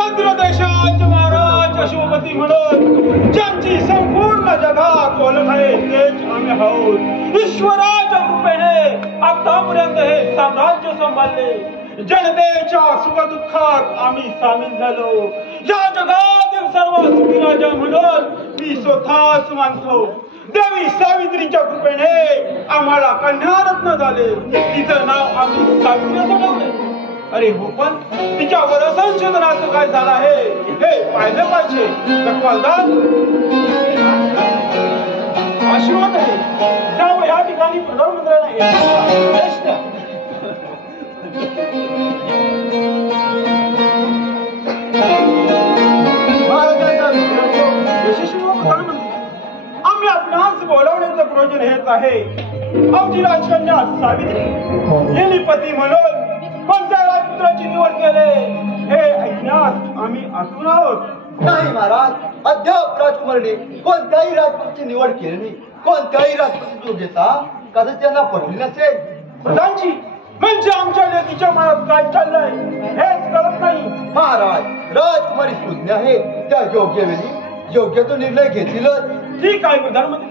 मद्र देशाचे महाराज अशोकपती म्हणून ज्यांची संपूर्ण जगात ओळख आहे तेच आम्ही आहोत। ईश्वराच्या कृपेने आतापर्यंत हे साम्राज्य सांभाळले। जनतेच्या सुखदुःखात आम्ही सामील झालो। या जगातील सर्व सुखी राजा म्हणून मी स्वतःच मानतो। देवी सावित्रीच्या कृपेने आम्हाला कन्यारत्न झाले। तिचं नाव आम्ही सावित्री असं ठेवले। अरे हो, पण तिच्यावर संशोधनाचं काय झालं आहे हे पाहिलं पाहिजे। रखवालदार आशीर्वाद आहे, जावं या ठिकाणी प्रधानमंत्र्यांना आदेश द्या। यशस्वी प्रधानमंत्री, आम्ही आपणास बोलावण्याचं प्रयोजन हेच आहे। आमची राजकन्या सावित्री यांनी पती म्हणून कोणत्या राजपुत्राची निवड केले हे ऐकण्यास आम्ही आतुर आहोत। नाही महाराज, अद्याप राजकुमारीने कोणत्याही राजपुत्राची निवड केली नाही। कोणत्याही राजपुत्राची योग्यता कदाचित त्यांना पडली नसेल। प्रधानजी, म्हणजे आमच्या लेकीच्या मनात काय चाललंय हेच कळत नाही। महाराज, राजकुमारी सुज्ञ आहे, त्या योग्य वेळी योग्य तो निर्णय घेतीलच। ठीक आहे प्रधानमंत्री,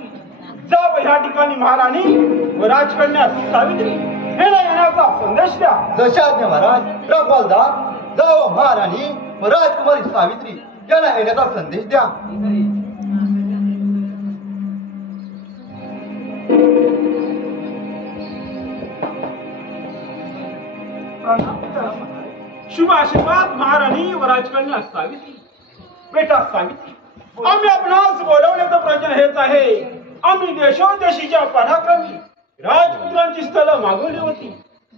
जाव ह्या ठिकाणी महाराणी व राजकन्या सावित्री यांना येण्याचा संदेश द्या। दशाज्ञा महाराज। रखवालदार, जाव महाराणी व राजकुमारी सावित्री यांना येण्याचा संदेश द्या। शुभ आशीर्वाद महाराणी व राजकन्या सावित्री। बेटा सावित्री, आम्ही आपणास बोलवण्याचं प्रयोजन हेच आहे। आम्ही देशोदेशीच्या पराक्रमी राजपुत्रांची स्थळ मागवली होती,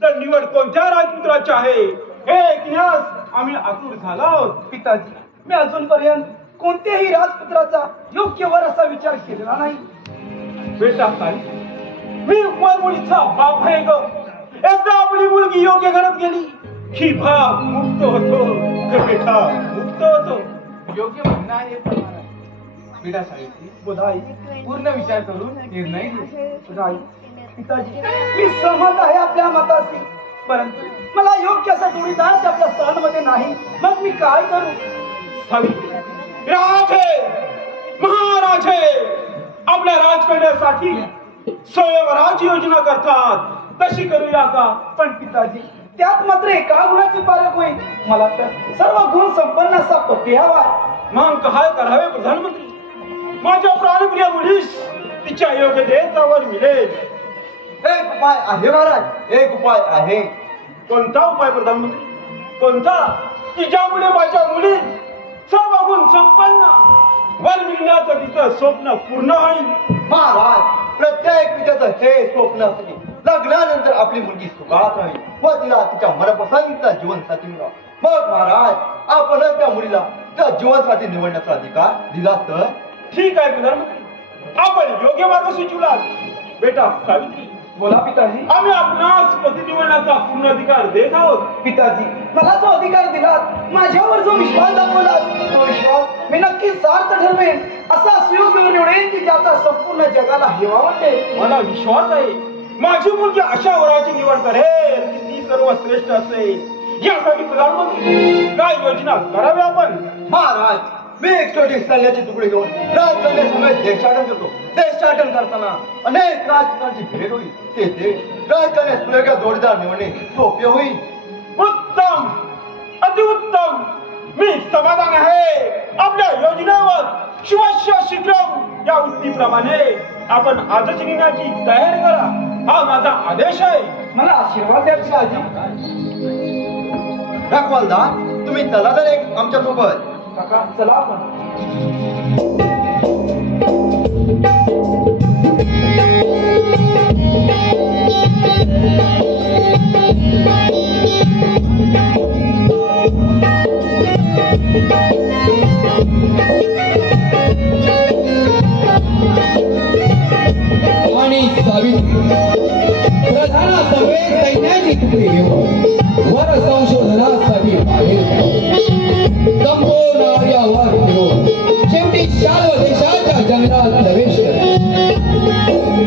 तर निवड कोणत्या राजपुत्राची आहे हे ऐकण्यास आम्ही आतुर झालो आहोत। पिताजी, मी अजूनपर्यंत कोणत्याही राजपुत्राचा योग्य वर असा विचार केलेला नाही। बेटा सावित्री, मी उपरमुळीचा बाप आहे ग। एकदा आपली मुलगी योग्य घरात गेली की बाप मुक्त होतो ग बेटा, मुक्त होतो। योग्य म्हणणं आहे बेटा सावित्री, बोधाई पूर्ण विचार करून निर्णय घे। बोधाई, पिताजी, मी सहमत आहे आपल्या मताशी, परंतु मला योग्य असा जोडीदार आपल्या स्थानामध्ये नाही। मग मी काय करू? सावित्री, राजे महाराजे आपल्या राजकन्यासाठी स्वयंवराची योजना करतात, तशी करूया का? पण पिताजी, त्यात मात्र एका गुणाची पारख होईल। मला तर सर्व गुण संपन्न असा पती हवा। मग काय करावे प्रधानमंत्री? माझ्या प्राणप्रिय मुलीस तिच्या योग्यतेचा वर मिळेल। एक उपाय आहे महाराज, एक उपाय आहे। कोणता उपाय प्रधानमंत्री? कोणता? की ज्यामुळे माझ्या मुली सर्व गुण संपन्न वर मिळण्याचं तिचं स्वप्न पूर्ण होईल। महाराज, प्रत्येक पित्याचं हे स्वप्न असते, लग्नानंतर आपली मुलगी सुखात राहील व तिला तिच्या मनपसंतीचा जीवनसाथी मिळावा। मग महाराज, आपणच त्या मुलीला त्या जीवनसाथी निवडण्याचा अधिकार दिला तर? ठीक आहे प्रधानमंत्री, आपण योग्य मार्ग सुचवला। बेटा सावित्री, बोला पिताजी। आम्ही आपणास पती निवडण्याचा पूर्ण अधिकार देत आहोत। पिताजी, मला जो अधिकार दिलात, माझ्यावर जो विश्वास दाखवला, तो विश्वास मी नक्कीच सार्थ ठरवेन। असा सुयोग्य निवडेन की ज्याचा संपूर्ण जगाला हेवा वाटेल। मला विश्वास आहे माझी मुलगी अशा वराची निवड करेल की ती सर्वश्रेष्ठ असेल। यासाठी प्रधानमंत्री काय योजना करावी आपण? महाराज, मी एक छोटी सैन्याची तुकडी घेऊन राजकन्यासमोर देशाटन करतो। देशाटन करताना अनेक राजपुत्रांची भेट होईल। तेथे राजकन्या सुरेखा जोडीदार निवडणे सोपे होईल। उत्तम, अतिउत्तम, मी समाधान आहे। आपल्या योजनेवर शिवस्य शीघ्रम या उक्तीप्रमाणे आपण आजच निघण्याची तयारी करा, हा माझा आदेश आहे। मला आशीर्वाद द्या पिताजी। रखवालदार, तुम्ही चला तर एक आमच्या सोबत। काका, चला आपण। आणि सावित्री प्रधानासमवेत सैन्याची तुकडी घेऊन वर संशोधनासाठी बाहेर संपूर्ण आर्यावर फिरून शेवटी शाल्व देशाच्या जंगलात प्रवेश केला।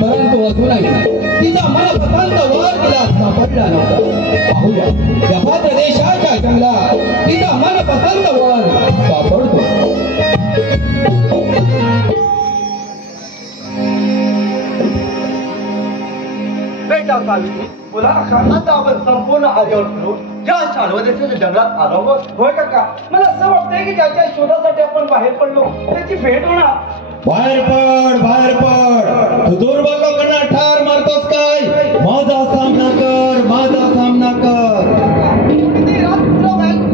परंतु अजूनही तिचा मनपसंत वर तिला सापडला नव्हता। पाहूया, या देशाच्या जंगलात तिचा मनपसंत वर विद्या सावित्री बोला काका. आता आपण संपूर्ण आर्यावर फिरून या शाल्वदेशाच्या जंगलात आलो आहोत. होय काका, मला असं वाटतंय की ज्याच्या शोधासाठी आपण बाहेर पडलो त्याची भेट होणार. बाहेर पड, बाहेर पड. तू दुर्बल लोकांना ठार मारतोस काय? माझा सामना कर, माझा सामना कर. किती रात्र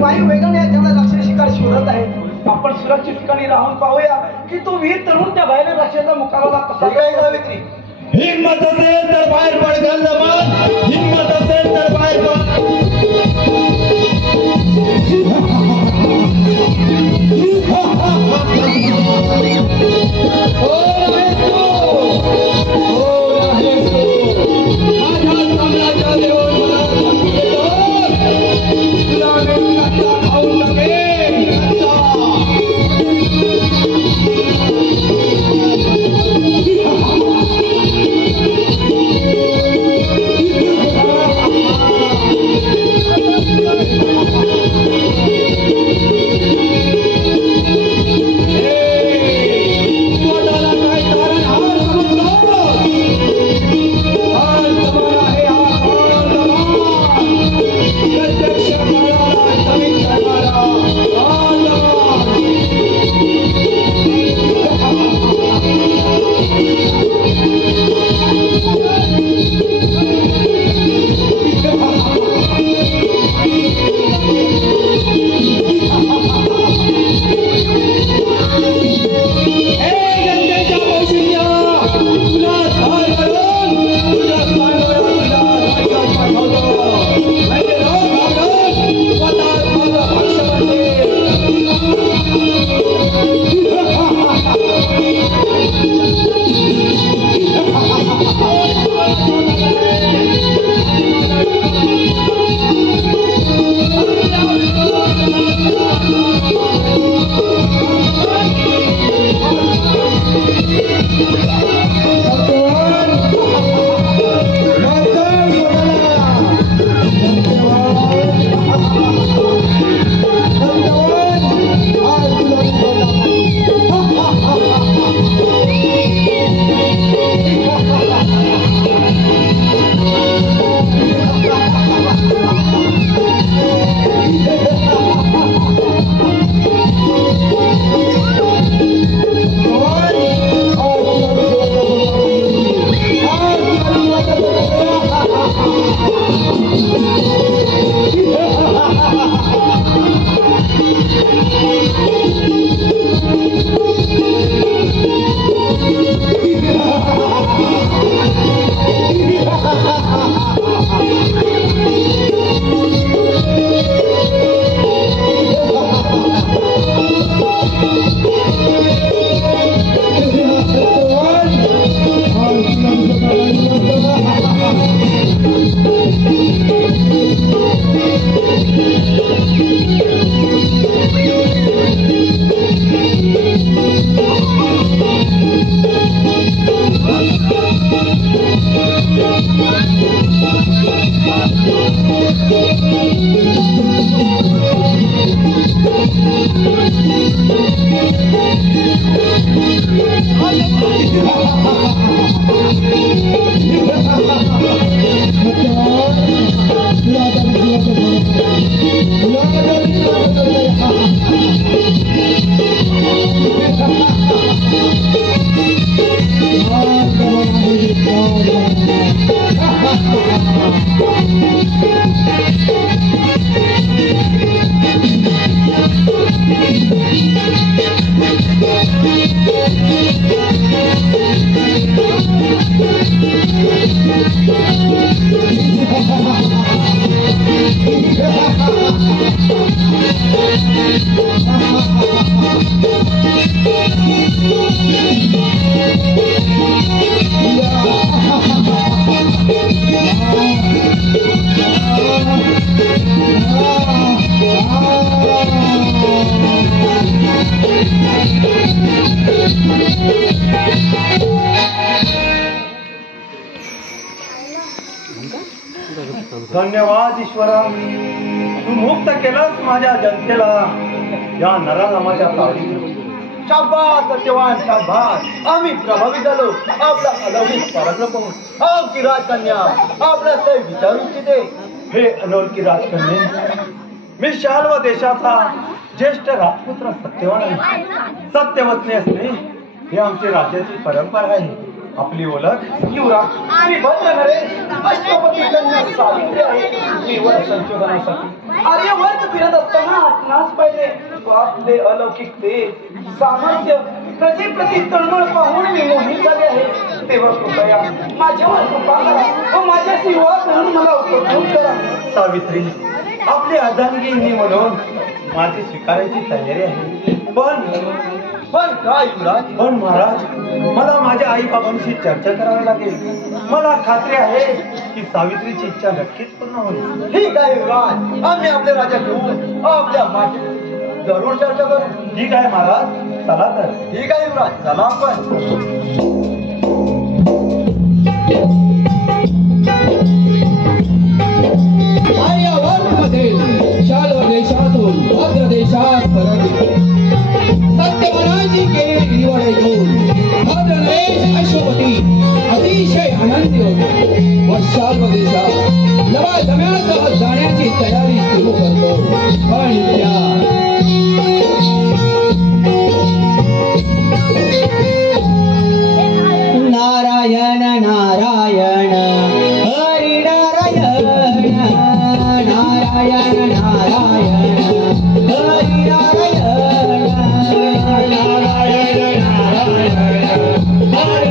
वायू वेगाने या जंगलात राक्षस शिकार शोधत आहे. आपण सुरक्षित ठिकाणी राहून पाहूया की तो वीर तरुण त्या बाहेर राक्षसाचा मुकाबला कसा ठीक आहे सावित्री. हिम्मत असेल तर बाहेर पड गंधमाल. हिम्मत असेल तर बाहेर पड. कोण आहेस तू? कोण आहेस तू? माझ्या साम्राज्यात येऊन मला धमकी देतोस? तुला मी कच्चा खाऊन टाकेन, कच्चा. धन्यवाद ईश्वरा. तू मुक्त केलंस माझ्या जनतेला, या नराधमाच्या तावडीतून. शाबास सत्यवान शाबास. आम्ही प्रभावित झालो आपला अलौकिक पराक्रम पाहून. आमची राजकन्या आपल्या ते विचारू इच्छिते. हे अनोळखी राजकन्या, मी शाल्व देशाचा ज्येष्ठ राजपुत्र सत्यवान आहे. सत्यवचने असणे ही आमची राज्याची परंपरा आहे. आपली ओळख? युवराज, मी भद्र नरेश अश्वपती कन्या सावित्री आहे. निवड संशोधनासाठी आर्यवर्त फिरत असताना आपणास पाहिले. आपले अलौकिक तेज, सामर्थ्य, प्रजेप्रती तळमळ पाहून मी मोहित झाले आहे. तेव्हा कृपया माझ्यावर कृपा करा व माझ्या सिंहासन मला उपस्थित करा. सावित्री, आपली अर्धांगिनी म्हणून माझी स्वीकारायची तयारी आहे. पण काय युवराज? पण महाराज, मला माझ्या आई बाबांशी चर्चा करावी लागेल. मला खात्री आहे की सावित्रीची इच्छा नक्कीच पूर्ण होईल. ठीक आहे युवराज, आम्ही आपल्या राजा घेऊन आपल्या माझ्या जरूर चर्चा करू. ठीक आहे महाराज, चला तर. ठीक आहे युवराज, चला आपण. आर्यावर्तमधील शाल्व देशातून भद्र देशात परत सत्यवनाची केलेली निवड ऐकून भद्र नरेश अश्वपती अतिशय आनंदी होतो व शाल्व देशात लवाजम्यासह जाण्याची तयारी सुरू करतो. पण नारायण नारायण हरी नारायण नारायण नारायण हरी नारायण नारायण नारायण हरी नारायण नारायण नारायण हरी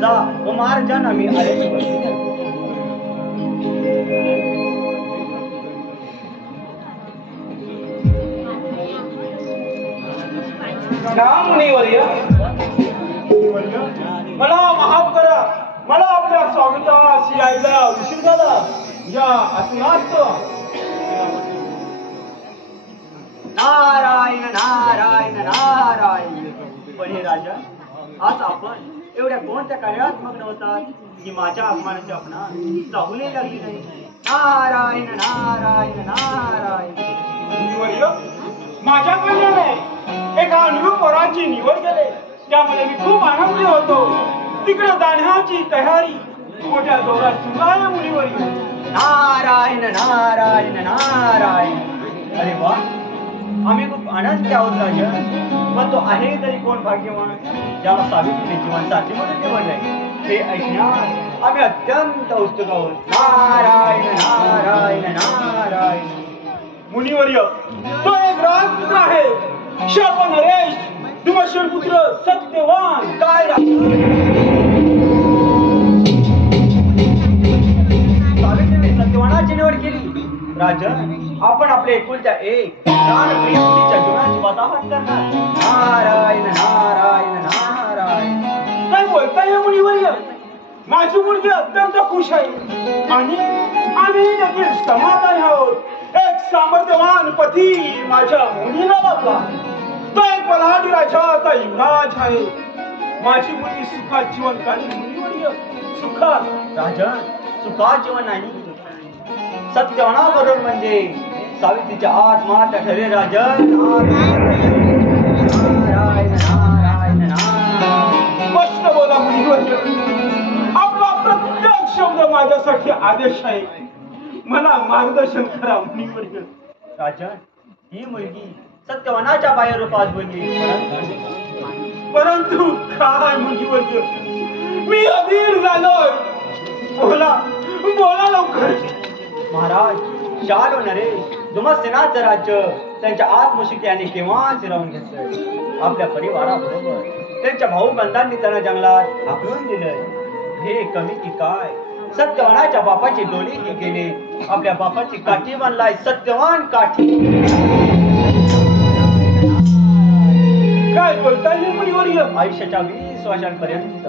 जा व महाराजांना आम्ही आल्याची बसली. मुनिवर्य, मला माफ करा. मला आपल्या स्वागतास यायला उशीर झाला. या आतुनात नारायण नारायण नारायण. पण हे राजा, आज आपण एवढ्या कोणत्या कार्यात मग्न होतात की माझ्या आगमनाची आपणास चाहूलही लागली नाही. नारायण नारायण नारायण. मुनिवर्य, माझ्या कल्याणे एका अनुरूप वराची निवड केली. त्यामुळे मी खूप आनंदी होतो. तिकडे जाण्याची तयारी मोठ्या जोरात सुरू आहे मुनिवर्य. नारायण नारायण नारायण. अरे वा, आम्ही खूप आनंदी आहोत राजा. पण तो आहे तरी कोण भाग्यवान ज्याला सावित्री जीवन साथी म्हणून निवडले. हे ऐकण्यास आम्ही अत्यंत उत्सुक आहोत. नारायण नारायण नारायण. मुनिवर्य, तो एक राजपुत्र आहे. शाल्व नरेश धुमशेन पुत्र सत्यवान. काय सावित्रीने सत्यवानाची निवड केली. राजन, आपण आपले एकुलत्या एक प्राणप्रिय मुलीच्या जीवनाची वातावरण करणार. नारायण नारायण नारायण. काय बोलताय मुनिवर्य? माझी मुलगी अत्यंत खुश आहे आणि आम्ही देखील समाधानी आहोत. एक सामर्थ्यवान पती माझ्या मुलीला लाभला. तो एक बलाढ्य राजाचा युवराज आहे. माझी मुलगी सुखात जीवन काढली मुनिवर्य. सुखात. राजन, सुखात जीवन नाही, सत्यवानाबरोबर म्हणजे सावित्रीच्या आत्महत्या ठरे. राजन स्पष्ट बोला मुनिवर्य. आपला प्रत्येक शब्द माझ्यासाठी आदेश आहे. मला मार्गदर्शन करा मुनिवर्य. राजन, ही मुलगी सत्यवानाच्या बाह्यरूपात बनली, परंतु काय मुनिवर्य, मी अधीर झालोय. बोला बोला लवकर. महाराज शालो नरेश दुमसेनाचं राज्य त्यांच्या आत्मशक्तीने केव्हाच हिरावून घेतलंय. आपल्या परिवाराबरोबर त्यांच्या भाऊबंधांनी त्यांना जंगलात हाकलून दिलंय. हे कमी की काय, सत्यवानाच्या बापाची डोली की गेले. आपल्या बापाची काठी बनलाय सत्यवान काठी. काय बोलताय मुनिवर्य? आयुष्याच्या 20 वर्षांपर्यंत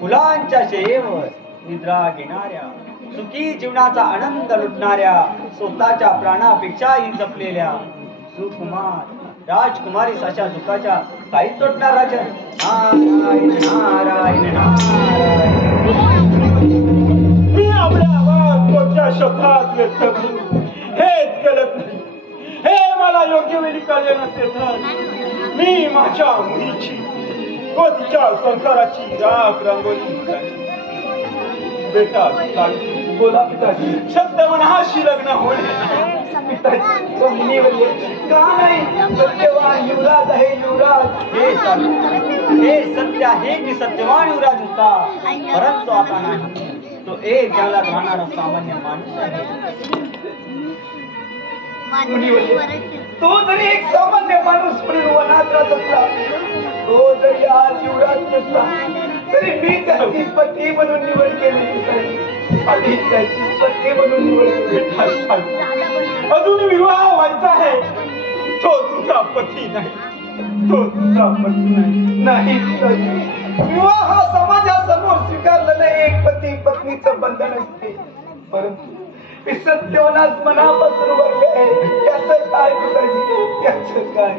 फुलांच्या शेवर निद्रा घेणाऱ्या, सुखी जीवनाचा आनंद लुटणाऱ्या, स्वतःच्या प्राणापेक्षाही जपलेल्या सुकुमार राजकुमारी अशा दुःखाच्या काही तोडणार राजन. नारायण नारायण नारायण. मी आपल्या आवाज कोणत्या शब्दात व्यक्त करू हेच कळत नाही. हे मला योग्य वेळी कळले नसते तर मी माझ्या मुलीची व तिच्या संसाराची राख रांगोळी बेटा बोला पिताजी. सत्यवनाशी लग्न होणे. पिताजी तो मुनिवर्य का नाही, सत्यवान युवराज आहे युवराज. हे सत्य आहे की सत्यवान युवराज होता, परंतु आता नाही. तो एक जंगलात राहणारा सामान्य माणूस आहे. तो जरी एक सामान्य माणूस म्हणून वनात राहत असला, तो जरी आज युवराज नसला तरी मी त्याची पती म्हणून निवड केली. आणि त्याची पती म्हणून निवड केली. अजून विवाह व्हायचा आहे. तो तुझा पती नाही, तो तुझा पती नाही. नाही विवाह हा समाजासमोर स्वीकारलेलं एक पती पत्नीचं बंधन असते, परंतु मी सत्यवनात मनापासून वरले आहे. याचं काय पिताजी, याचं काय?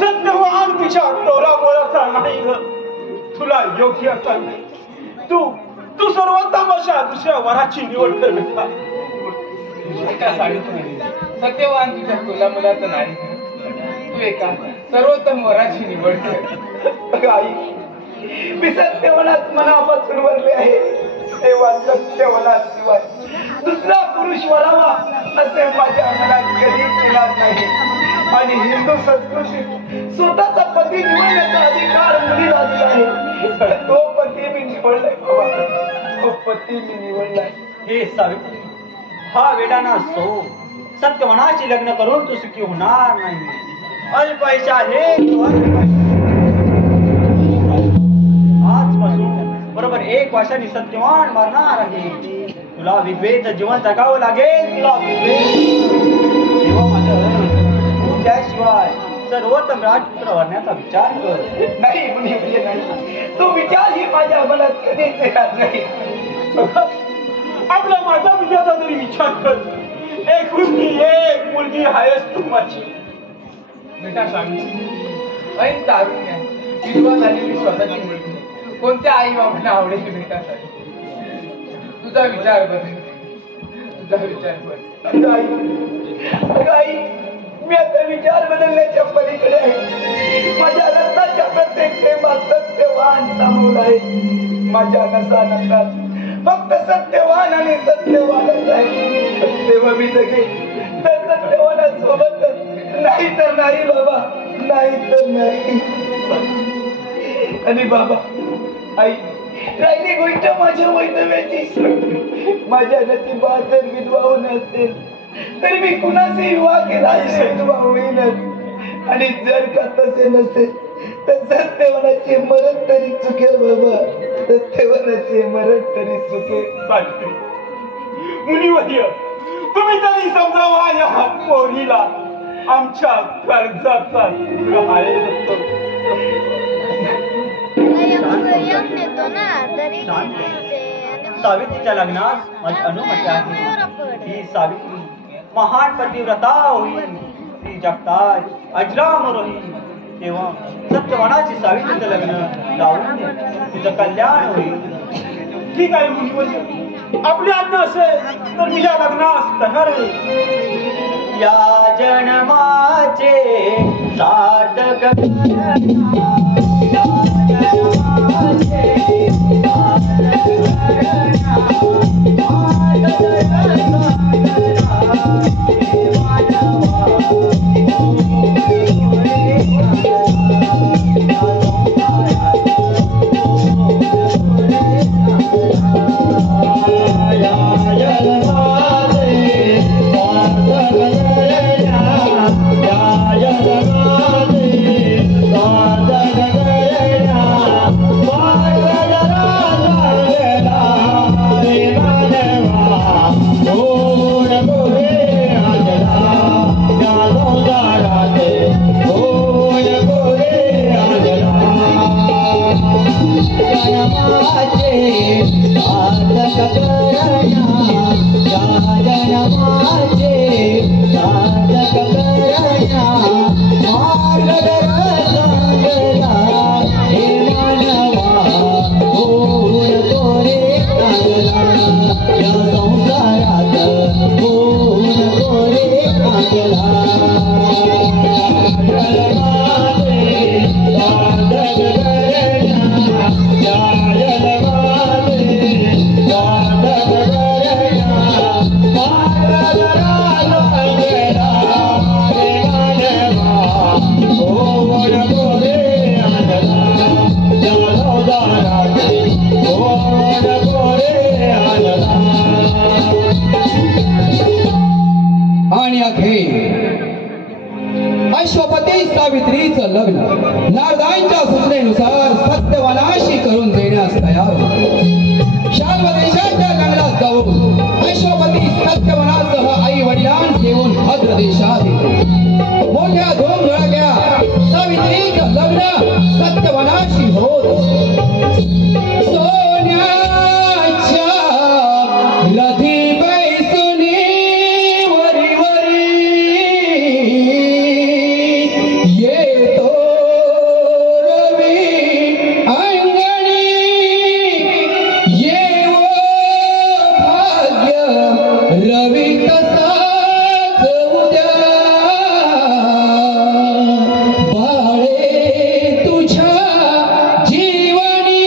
सत्यवान तिच्या टोला बोलाचा नाही ग. तुला योग्य सांग. तू सर्वोत्तम अशा दुसऱ्या वराची निवड कर बेटा. एका साडीतून सत्यवान तिच्या तुला मुलाचं नाही. तू एका सर्वोत्तम वराची निवड कर. आई, मी सत्यवनात मनापासून वरले आहे. तेव्हा सत्यवनात शिवाय दुसरा पुरुष वरावा असे माझ्या मनात कधीच येणार नाही. आणि हिंदू संस्कृतीत स्वतःचा पती निवडण्याचा अधिकार मुलीला दिला आहे. तो पती मी निवडलाय बाबा, तो पती मी निवडलाय. हे सावित्री, हा वेडाना सो सत्यवनाची लग्न करून तू सुखी होणार नाही. अल्पायुष्य आहे. आजपासून बरोबर 1 वर्षांनी सत्यवान मरणार आहे. तुला विधवेचं जीवन जगावं लागेल. तुला त्याशिवाय सर्वोत्तम राजपुत्र होण्याचा विचार कर. नाही मुली नाही, तो विचार ही माझ्या मनात कधीच येणार नाही. आपल्या माझ्या विचाराचा तरी विचार कर. एक मुलगी आहेस तू माझी. बेटा स्वामी, ऐन तारुण्य विधवा झालेली स्वतःची मुलगी कोणत्या आई बाबांना आवडेल बेटा स्वामी? तुझा विचार बदल, तुझा विचार बदल. आई, मी आता विचार बदलण्याच्या पलीकडे आहे. माझ्या रक्ताच्या प्रत्येक प्रेमात सत्यवान सामावून आहे. माझ्या नसा नसात फक्त सत्यवान आणि सत्यवानच आहे. तेव्हा मी जगेन तर सत्यवानासोबतच, नाही तर नाही बाबा, नाही तर नाही. आणि बाबा, आई, राहिली गोष्ट माझ्या वैधव्याची. माझ्या नशिबात जर विधवा होणं असेल तरी मी कुणाशी विवाह केला विधवा होईनच. आणि जर का तसे नसेल तर सत्यवानाचे मरण तरी चुकेल बाबा, सत्यवानाचे मरण तरी चुकेल. सावित्री, मुनिवर्य, तुम्ही तरी समजावा या पोरीला. आमच्या कर्जाचा सावित्रीच्या लग्नात माझी अनुमती आहे. ही सावित्री महान पतिव्रता होईल. ती जगतात अजरामर होईल. तेव्हा सत्यवानाची सावित्रीचं लग्न लावून दे. तुझं कल्याण होईल. ठीक आहे मुनिवर्य, आपली आज्ञा असेल तर मी या लग्नास तयार आहे. या जन्माचे सार्थक अश्वपती सावित्रीचं लग्न नारदांच्या सूचनेनुसार सत्यवानाशी करून देण्यास तयार. शाल्व देशाच्या जंगलात जाऊन अश्वपती सत्यवनासह आई वडिलांस घेऊन भद्र देशात येतो. मोठ्या धूमधडाक्या सावित्रीचं लग्न सत्यवनाशी होत. सोन्याच्या रथी बैसुनी वरी वरी येतो रवी अंगणी येवो भाग्य रवी तसाच उद्या बाळे तुझ्या जीवनी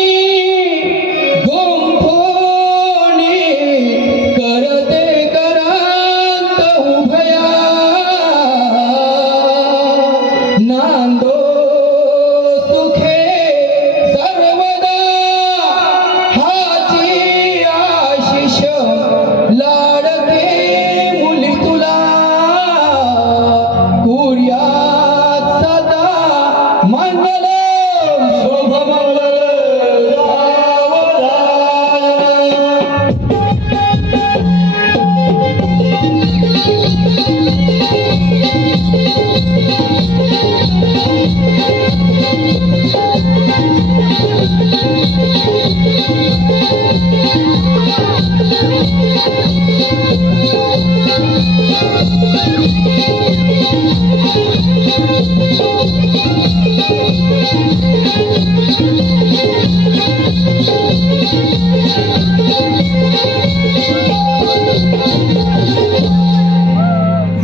गुंफोनी करते करांत उभया नांदो सुखे सर्वदा हाची आशिष लाडके मुली तुला कुर्यात सदा मंगल शुभमंगल सावधान.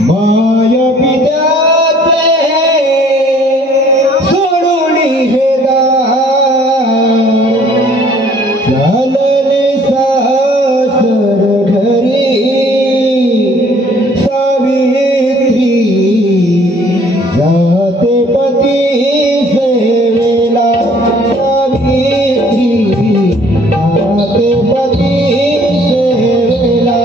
माय पित्याचे सोडून हे दार झालले सासर घरी सावित्री जाते पती सेवेला सावित्री जाते पती सेवेला.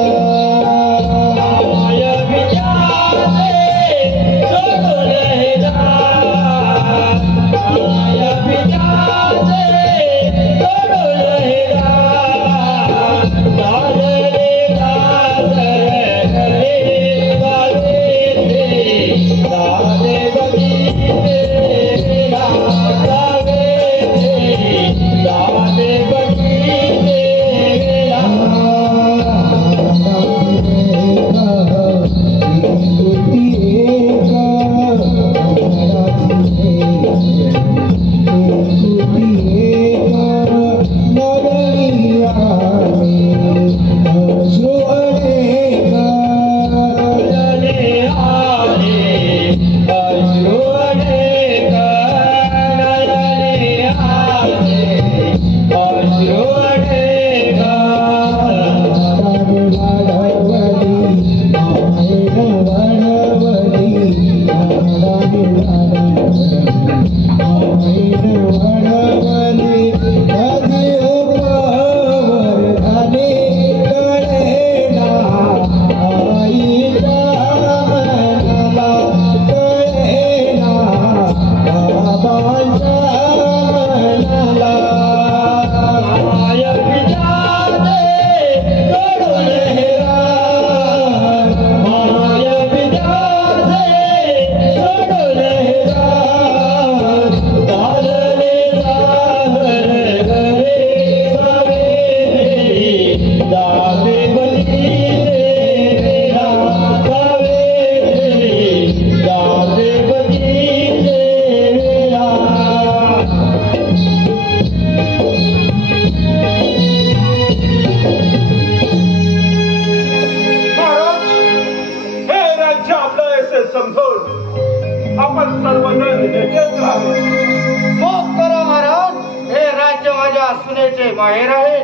सुनेचे माहेर आहे.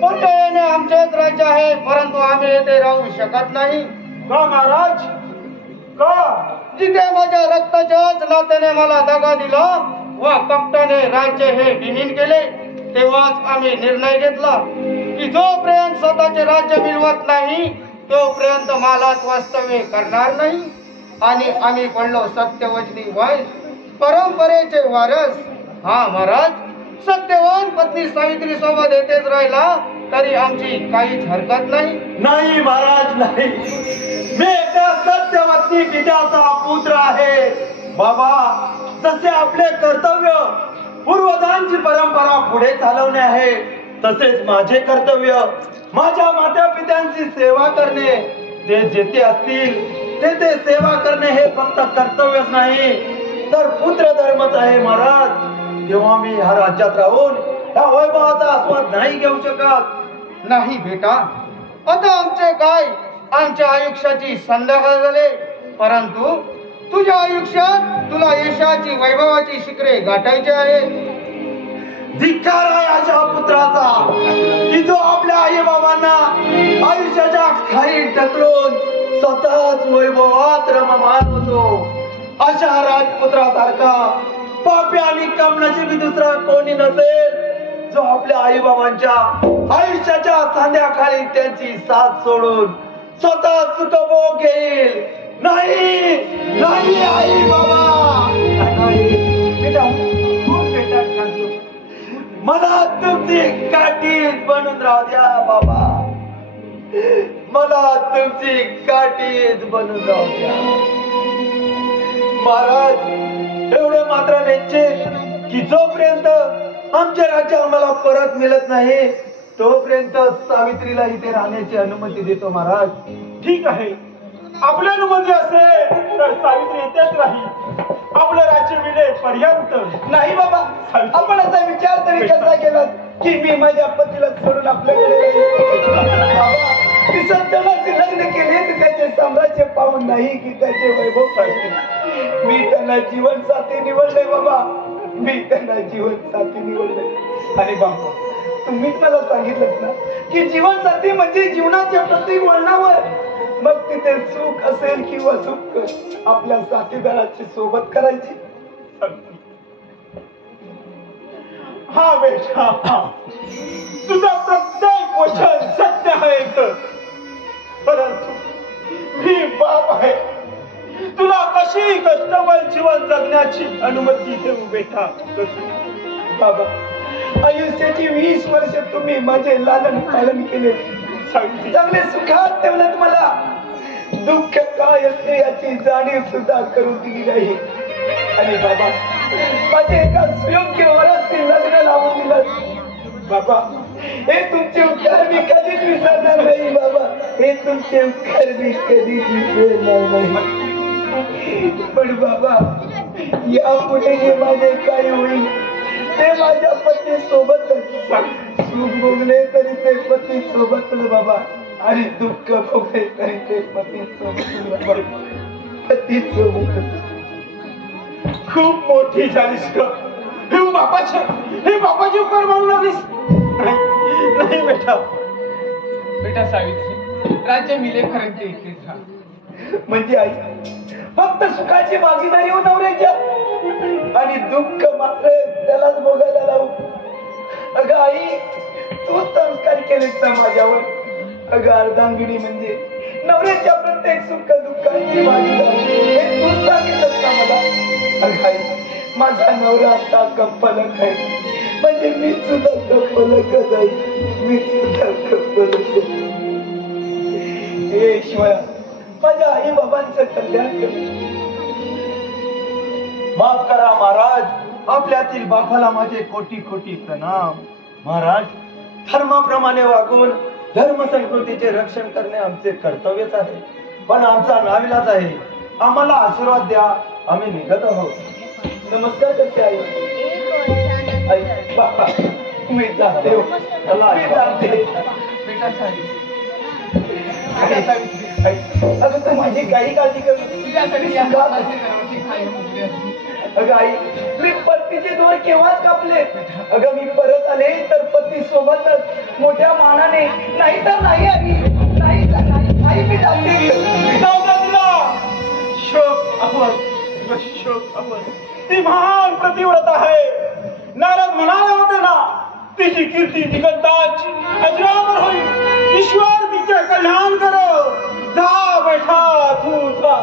पुण्य येणे आमचेच राज्य आहे, परंतु आम्ही येथे राहू शकत नाही. का महाराज का? जिथे माझ्या रक्ताच्याच नात्याने मला दगा दिला व कपटाने राज्य हे विहीन केले, तेव्हाच आम्ही निर्णय घेतला की जोपर्यंत स्वतःचे राज्य मिळवत नाही तोपर्यंत मालात वास्तव्य करणार नाही. आणि आम्ही बनलो सत्यवचनी वंश, परंपरेचे वारस. हा महाराज, सत्यवान पत्नी सावित्री सोबत येतेच राहिला तरी आमची काहीच हरकत नाही. नाही महाराज, नाही. मी एका सत्यवती पित्याचा पुत्र आहे. बाबा, जसे आपले कर्तव्य पूर्वजांची परंपरा पुढे चालवणे आहे, तसेच माझे कर्तव्य माझ्या माता पित्यांची सेवा करणे. ते जेथे असतील तेथे सेवा करणे हे फक्त कर्तव्यच नाही तर पुत्र धर्मच आहे महाराज. तेव्हा मी ह्या राज्यात राहून या वैभवाचा आस्वाद नाही घेऊ शकत. नाही बेटा, आता आमचे काय, आमच्या आयुष्याची संध्याकाळ झाले, परंतु तुझ्या आयुष्यात तुला यशाची वैभवाची शिखरे गाठायची आहे. धिक्कार आहे अशा पुत्राचा की जो आपल्या आई बाबांना आयुष्याच्या खाली ढकलून स्वतःच वैभवात रममान होतो. अशा राजपुत्रासारखा पापी आणि कमनशिबी दुसरा कोणी नसेल जो आपल्या आई बाबांच्या आयुष्याच्या खांद्याखाली त्यांची साथ सोडून स्वतः सुखभोग घेईल. नाही, नाही आई बाबा, बेटा, बेटा सांगतो, मला तुमची काठीच बनून राहू द्या बाबा. मला तुमची काठीच बनून राहू द्या महाराज. एवढे मात्र निश्चित की जोपर्यंत आमचे राज्य आम्हाला परत मिळत नाही तोपर्यंत सावित्रीला इथे राहण्याची अनुमती देतो महाराज. ठीक आहे, आपली अनुमती असेल तर सावित्री इथेच राहील, आपलं राज्य मिळेपर्यंत. नाही बाबा, आपण असा विचार तरी कसा केला की मी माझ्या पतीला सोडून आपल्याकडे येईल? बाबा, मी सत्यवानशी लग्न केले तर त्याचे साम्राज्य पाहून नाही की त्याचे वैभव पाहिजे. मी त्यांना जीवन साथी निवडले बाबा, मी त्यांना जीवन साथी निवडले. आणि बाबा, तुम्हीच मला सांगितलं ना की जीवन साथी म्हणजे जीवनाच्या प्रत्येक वळणावर, मग तिथे सुख असेल किंवा दुःख, आपल्या साथीदाराची सोबत करायची. हा बेटा, तुझं प्रत्येक वचन सत्य आहे तर, परंतु मी बाप आहे, तुला कशी कष्टमय जीवन जगण्याची अनुमती देऊ बेटा? बाबा, आयुष्याची 20 वर्ष तुम्ही माझे लालन पालन केले, चांगले सुखात ठेवलं. तुम्हाला दुःख काय असते याची जाणीव सुद्धा करून दिली नाही. आणि बाबा, माझे एका सुयोग्य वराशी लग्न लावून दिलं. बाबा, हे तुमचे उपकार मी कधीच विसरणार नाही. बाबा, हे तुमचे उपकार मी कधीच विसरणार नाही. पण बाबा, यापुढे जे माझे काय होईल ते माझ्या पती सोबतच. सुख भोगले तरी ते पती सोबतच बाबा, आणि दुःख भोगले तरी ते पती सोबतच. पती सोबतच. खूप मोठी झालीस ग, हे बापाचे उपकार म्हणून लागलीस. नाही बेटा, बेटा सावित्री, राज्य मिळेपर्यंत इथेच राहा. म्हणजे आई फक्त सुखाची भागीदारी हो नवऱ्याच्या, आणि दुःख मात्र त्यालाच भोगायला लावू. अगं आई, तू संस्कार केलेस ना माझ्यावर. अगं अर्धांगिनी म्हणजे नवऱ्याच्या प्रत्येक सुख दुःखाची भागीदारी, हे तू सांगितलंस ना मला. अगं आई, माझा नवरा आता कप्पलक आहे, म्हणजे मी सुद्धा कप्पलकच आहे. मी सुद्धा कप्पलक. हे ईश्वरा, माझ्या आई बाबांचं कल्याण कर. माफ करा महाराज, आपल्यातील बापाला माझे कोटी कोटी प्रणाम. महाराज, धर्माप्रमाणे वागून धर्म संस्कृतीचे रक्षण करणे आमचे कर्तव्यच आहे, पण आमचा नाविलाज आहे. आम्हाला आशीर्वाद द्या, आम्ही निघत आहोत. नमस्कार करते आई. आई बाबा, मी जाते हो. मी जाते. बेटा सावित्री, अगं तू माझी काही काळजी करू. तुझ्यासाठी या हाताची सर्वांची खाई मुकली असती. अगं आई, मी पतीचे दोर केव्हाच कापले. अगं मी परत आले तर पती सोबतच मोठ्या मानाने, नाही तर नाही आली. नाही तर नाही आई, मी जाते. शोक अवर, शोक अवर. ती महान प्रतिव्रत आहे. नारद म्हणाले होते ना, तिची कीर्ती दिगंताची अजरामर होईल. ईश्वर तिचे कल्याण करो. जा बेटा, तू जा.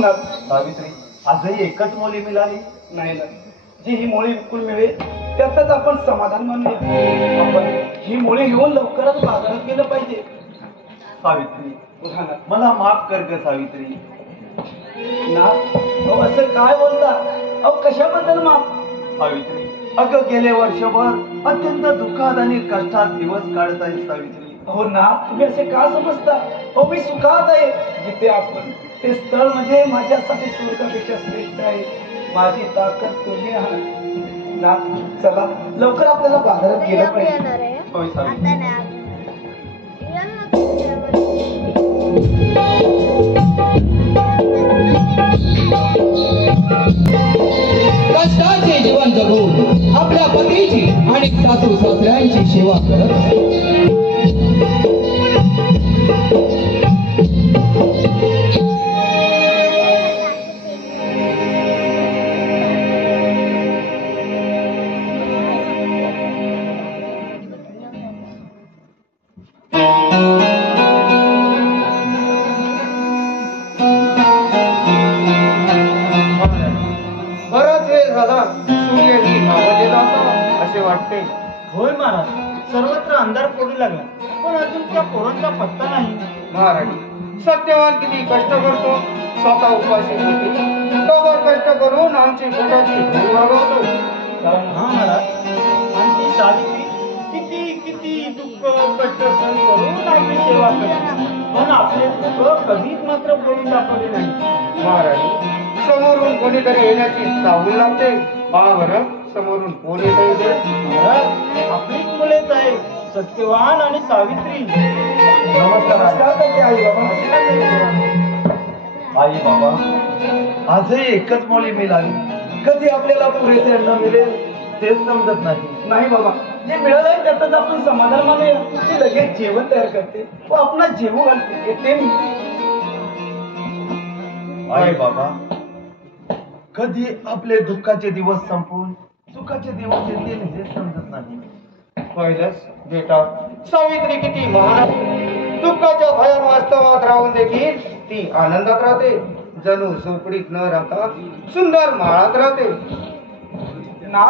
होणार? सावित्री, आजही एकच मुली मिळाली. नाही ना, जी ही मुळी विकून मिळेल त्यातच आपण समाधान मानूया. आपण ही मुळी घेऊन लवकरच बाजारात गेलं पाहिजे. सावित्री, बोला ना. मला माफ कर ग सावित्री. ना अहो, असं काय बोलता? अहो, कशाबद्दल माफ? सावित्री, अगं गेले वर्षभर अत्यंत दुःखात आणि कष्टात दिवस काढत आहे सावित्री. हो ना, तुम्ही असे का समजता? हो, मी सुखात आहे. जिथे आपण ते स्थळ म्हणजे माझ्यासाठी स्वर्गापेक्षा श्रेष्ठ आहे. माझी ताकद तुम्ही आहात ना. चला लवकर आपल्याला बाजारात गेलं पाहिजे. होय सावित्री. कष्टाचे जीवन जगून आपल्या पतीची आणि सासू सासऱ्यांची सेवा करत बराच वेळ झाला सूर्यही मावळलेला असावा असे वाटते. होय महाराज, सर्वत्र अंधार पडू लागला, पण अजून त्या पोरांचा पत्ता नाही. महाराणी, सत्यवान किती कष्ट करतो, स्वतः उपाशी होते, तोवर कष्ट करून आमची पोटाची भूक भागवतो. हा महाराज, आणि ती सावित्री किती किती दुःख कष्ट सहन करून आपली सेवा करते, पण आपले दुःख कधीच मात्र बोलून दाखवले नाही. महाराणी, समोरून कोणीतरी येण्याची चाहूल लागते. पहा बरं, समोरून कोण येत येते. महाराज, आपलीच मुलेच आहे, सत्यवान आणि सावित्री. नमस्कार आई बाबा. आई बाबा, आजही एकच मुली मिळाली. कधी आपल्याला पुरेसे अन्न मिळेल तेच समजत नाही. नाही बाबा, जे मिळालंय त्यातच आपण समाधान मानूया. ते लगेच जेवण तयार करते व आपण जेवू घालते. येते मी. आई बाबा, कधी आपले दुःखाचे दिवस संपून सुखाचे दिवस येतील हे समजत नाही. पहिलंच बेटा, सावित्री किती महान आहे. दुःखाच्या भयान वास्तवात राहून देखील ती आनंदात राहते. जणू झोपडीत न राहता सुंदर माळात राहते. ना,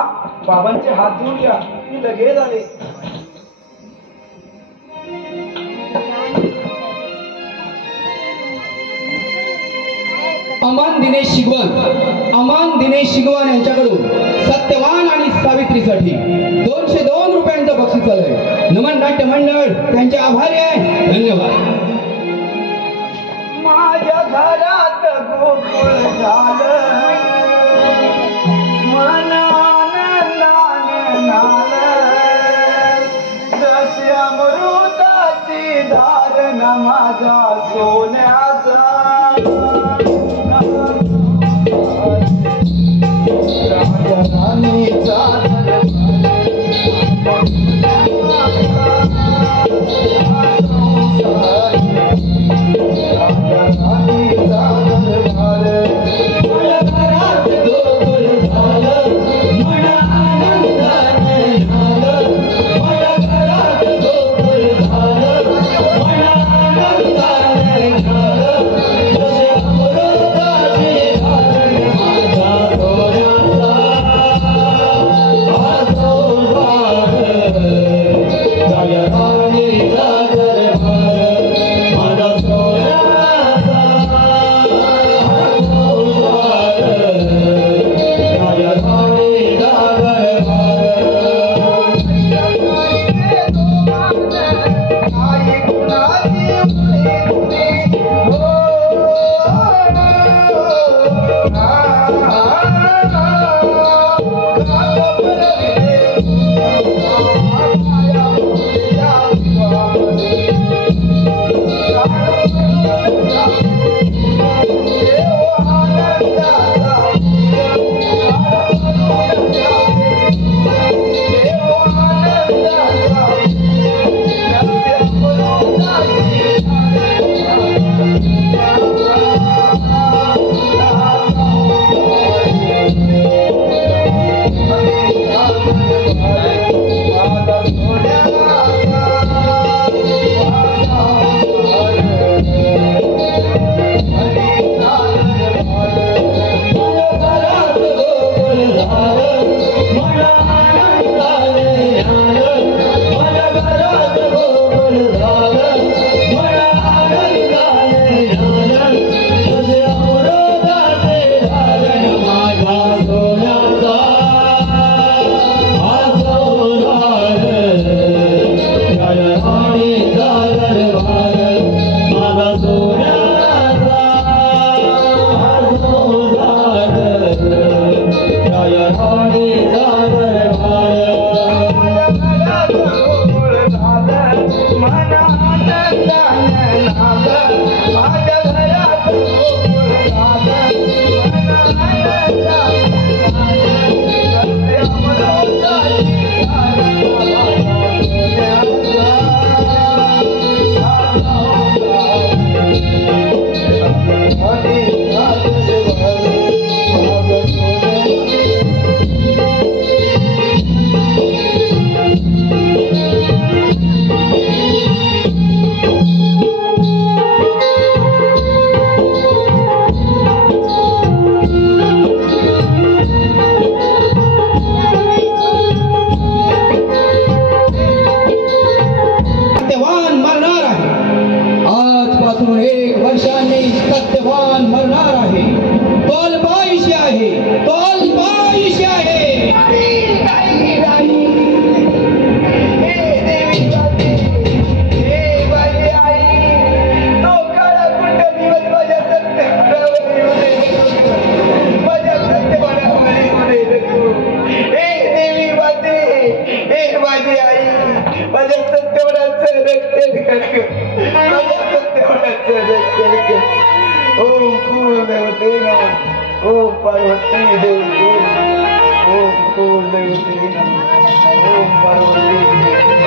बाबांचे हात धुवून घ्या, मी लगेच आले. अमान दिनेश शिगवान यांच्याकडून सत्यवान आणि सावित्रीसाठी 202 रुपयांचं बक्षीस आलंय. नमन नाट्य मंडळ त्यांचे आभारी आहे. धन्यवाद. माझ्या घरात गोकुळ झालं, मनानं नानं जशी अमृताची धारण माझ्या सोन्याचा. राणीचा आजपासून 1 वर्षांनी सत्यवान मरणार आहे. तो अल्पायुष्य आहे, तो अल्पायुष्य आहे. ओम कुलदेवते नमः. ओम पार्वती देवते नमः. ओम कुलदेवते नमः. ओम पार्वती देवते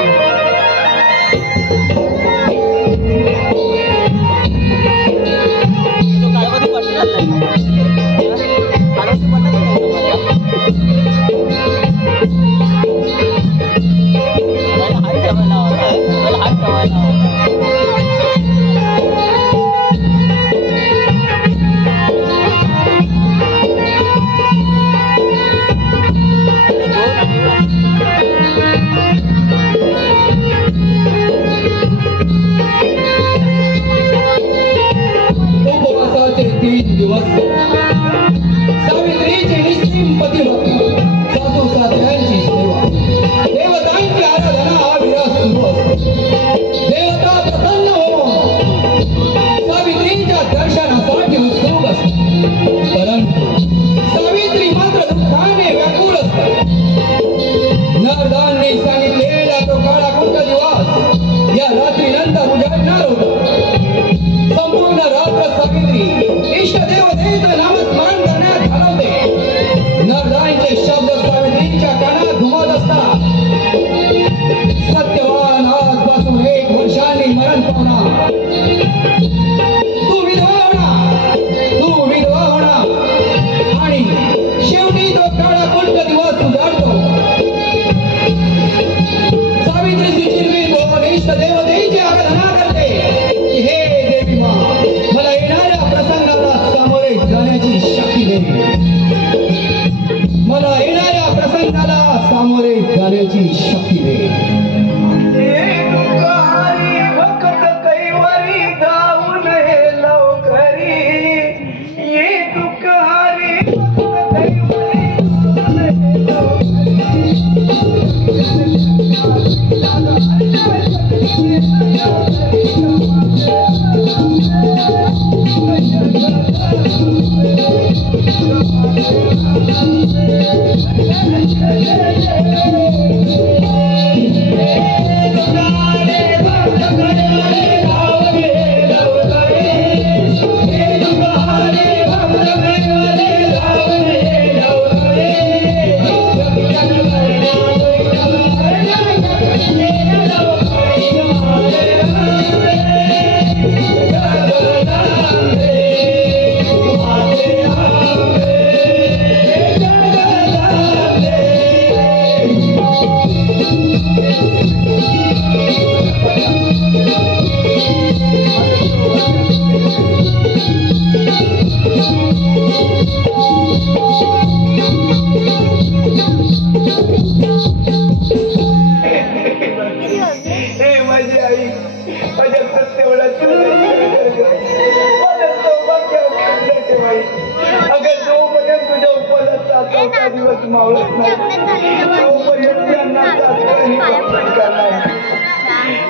उपवासाचे 3 दिवस सावित्रीची निस्सीम पतिव्रता, सासू सासऱ्यांची सेवा, देवतांची आराधना हा विरस सुरू असतो. देवता प्रसन्न होऊन सावित्रीच्या दर्शनासाठी उत्सुक असतात, परंतु सावित्री मात्र दुःखाने व्याकुळ असतात. नारदांनी सांगितलेला तो काळा कुंड दिवस या रात्रीनंतर उजाडणार होता. संपूर्ण रात्र सावित्री इष्टदेवतेचं नामस्मरण करण्यात घालवते. नारदांचे शब्द सावित्रीच्या कानात घुमत असतात. सत्यवान आजपासून 1 वर्षांनी मरण पावणार. तू विधवा होणार, तू विधवा होणार आणि शेवटी तो काळा कुंड दिवस उजाडतो. सावित्री चिरवीत होऊन इष्टदेवतेची आराधना करते की हे देवी मा, मला येणाऱ्या प्रसंगाला सामोरे जाण्याची शक्ती दे. मला येणाऱ्या प्रसंगाला सामोरे जाण्याची शक्ती दे.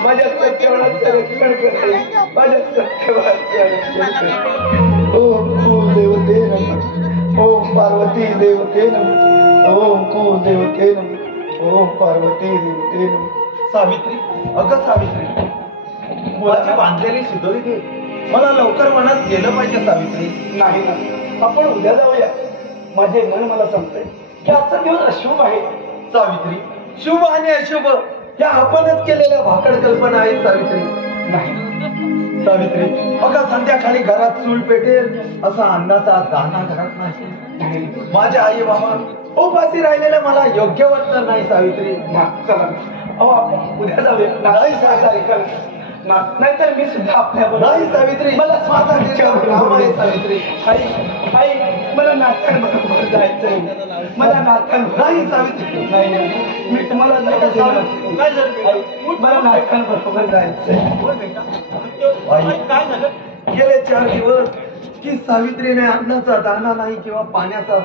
माझ्या सत्यवानाचं रक्षण करते. माझ्या सत्यवानाचं रक्षण करते. ओम कुलदेवते नमः. ओम पार्वती देवते नमः. ओम कुलदेवते नमः. ओम पार्वती देवते नमः. सावित्री, अगं सावित्री, मुलाची बांधलेली शिदोरी घे. मला लवकर वनात गेलं पाहिजे सावित्री. नाही ना, आपण उद्या जाऊया. माझे मन मला सांगतंय की आजचा दिवस अशुभ आहे. सावित्री, शुभ आणि अशुभ या आपणच केलेल्या भाकड कल्पना आहेत सावित्री. नाही सावित्री, बघा संध्याकाळी घरात चूल पेटेल असा अन्नाचा दाना घरात नाही. माझ्या आई बाबा उपाशी राहिलेलं मला योग्य वाटणार नाही सावित्री. चला, अहो आपण उद्या जाऊया. नाही सहकारी कर. नाहीतर मी सुद्धा आपल्या नाही सावित्री, मला स्वतः काम आहे सावित्री. आई मला नाथांबरोबर जायचंय. मला नाही सावित्री, मी तुम्हाला काय झालं? मला नाथांबरोबर जायचंय. काय झालं? गेले 4 दिवस की सावित्रीने अन्नाचा दाना नाही किंवा पाण्याचा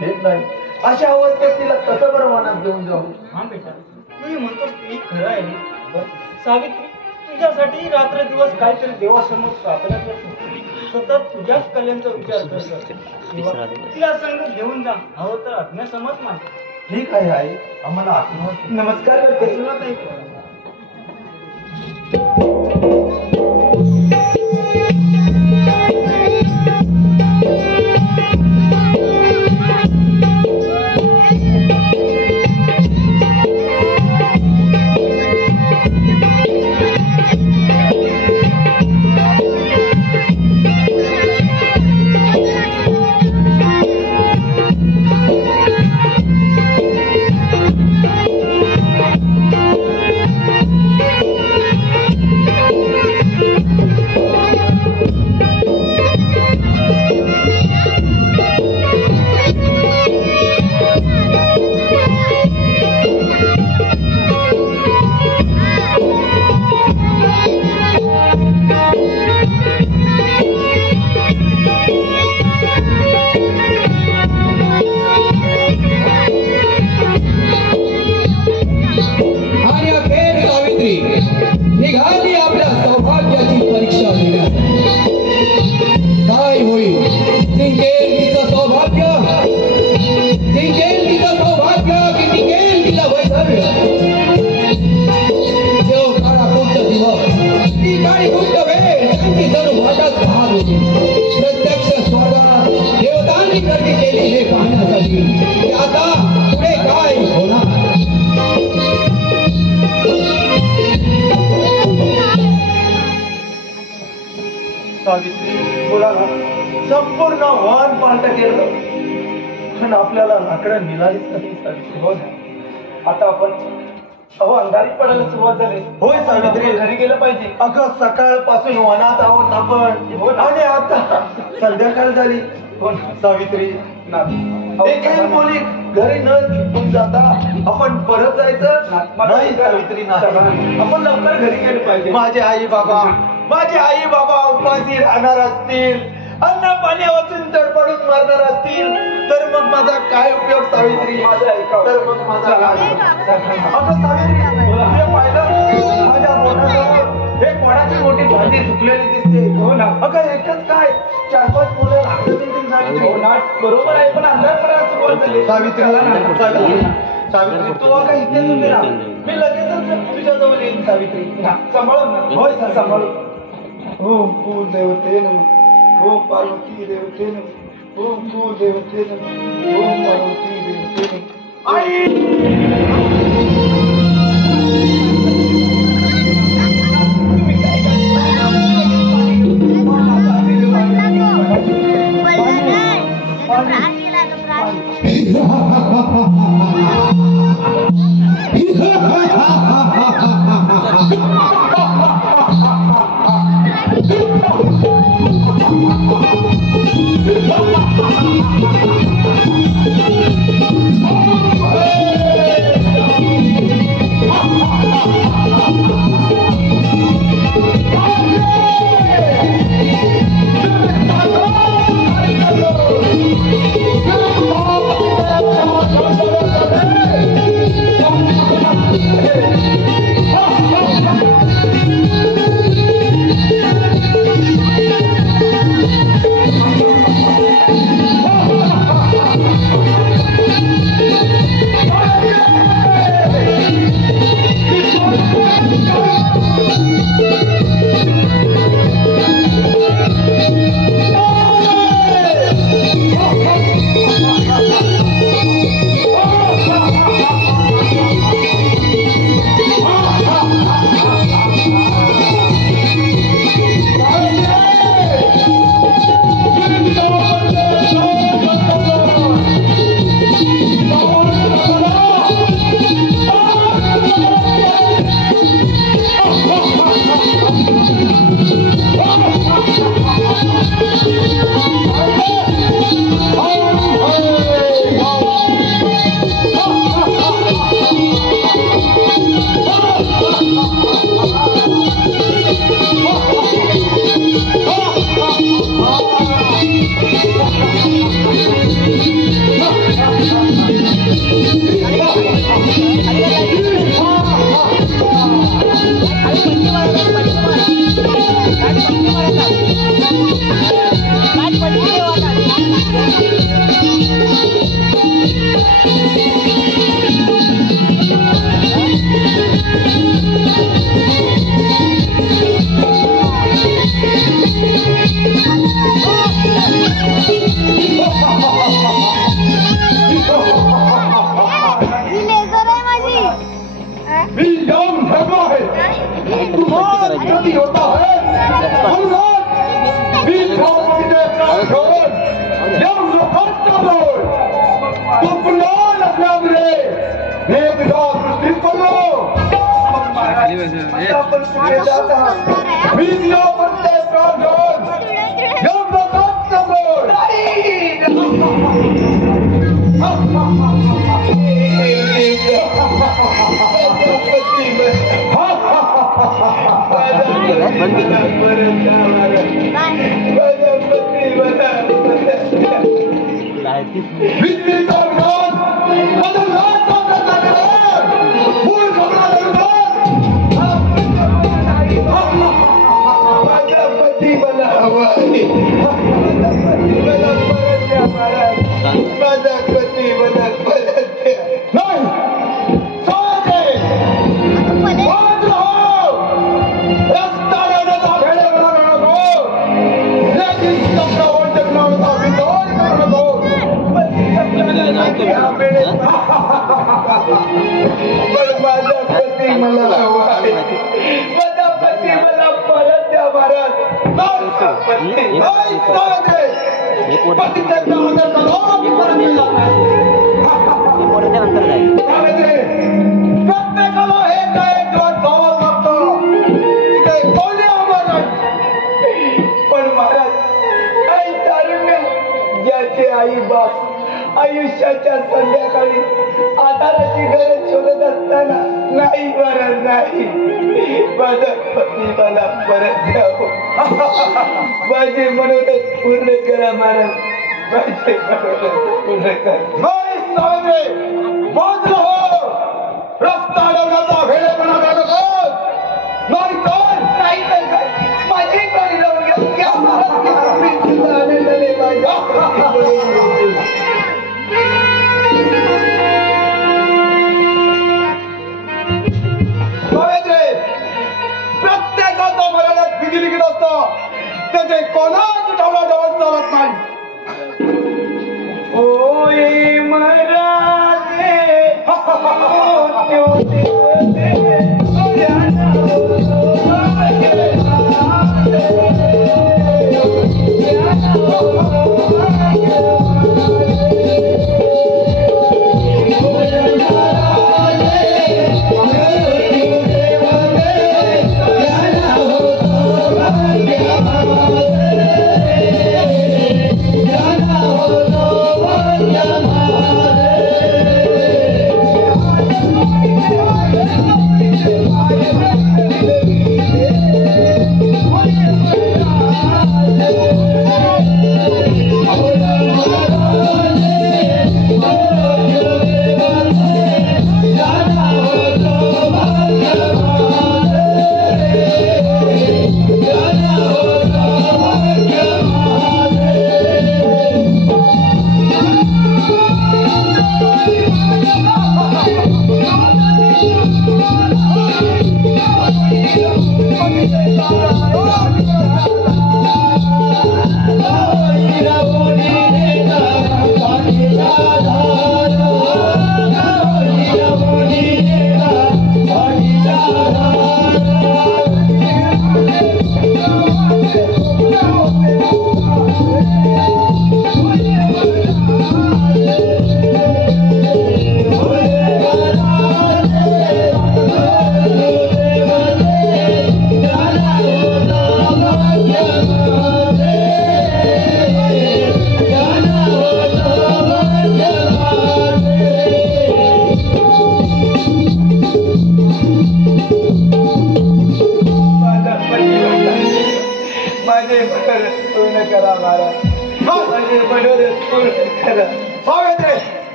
देत नाही. अशा अवस्थेत तिला कसं बरं मनात घेऊन जाऊ? हा बेटा, तू म्हणतोस ते खरं आहे. सावित्री तुझ्यासाठी रात्र दिवस काहीतरी देवासमोर प्रार्थना करते. सतत तुझ्याच कल्याणचा विचार करत. तिला संग घेऊन जा, हवं तर अज्ञासमज नाही. ठीक आहे आई, आम्हाला आशीर्वाद. नमस्कार करते. आणि अखेर सावित्री निघाली आपल्या सौभाग्याची परीक्षा घेण्यास. काय होईल? जिंकेल तिचं सौभाग्य, जिंकेल तिचं सौभाग्य की टिकेल तिचं वैधव्य? देव काळा गुप्त दिवस, ती काळी गुप्त वेळ त्यांची जणू वाटच पाहत होती. प्रत्यक्ष स्वर्गात देवतांनी गर्दी केली हे पाहण्यासाठी की आता पुढे काय होणार. सावित्री बोला ना, संपूर्ण वाहन पालट केलं पण आपल्याला लाकडं मिळालीच नाही सावित्री. हो ना. आता आपण अंधारी पडायला सुरुवात झाली. होय सावित्री, घरी गेलं पाहिजे. अगं सकाळपासून वनात आहोत आपण आणि आता संध्याकाळ झाली. सावित्री एकही मुली घरी न घेऊन जाता आपण परत जायचं नाही सावित्री. नाही, आपण लवकर घरी गेलं पाहिजे. माझे आई बाबा उपाशी राहणार असतील, अन्न पाणी वाचून तडपडून मारणार असतील तर मग माझा काय उपयोग सावित्री? तर मग माझा काय? अगं सावित्री, हे पाहिलं माझ्या बोटाजवळ हे कोणाची मोठी भांडी सुकलेली दिसते. हो ना. अगं एकच काय 4-5 मुलं लागत सावित्री. हो ना, बरोबर आहे. पण अंधार पडायला सुरुवात झाली. सावित्री तू अगं इथेच उभी राहा, मी लगेचच तुझ्या जवळ येईन सावित्री. सांभाळून ना. होय सांभाळून. ओम कुल देवते नमः, ओम पार्वती देवते नमः, ओम कुल देवते नमः, ओम पार्वती देवते नमः. आई आयुष्याच्या संध्याकाळी आधाराची गरज शोधत असताना नाही बरं नाही माझा पती मला परत द्यावं माझे मनोरथ पूर्ण करा महाराज माझे मनोरथ पूर्ण करा रस्ता अडवण्याचा वेळेपणा करतो नाही तर काय माझी पाणी लावून घ्या आनंदाने प्रत्येकाचा मराठ्यात विधी लिखित असतो त्याचे कोणाची ढवळाढवळ चालत नाही ओय मराठे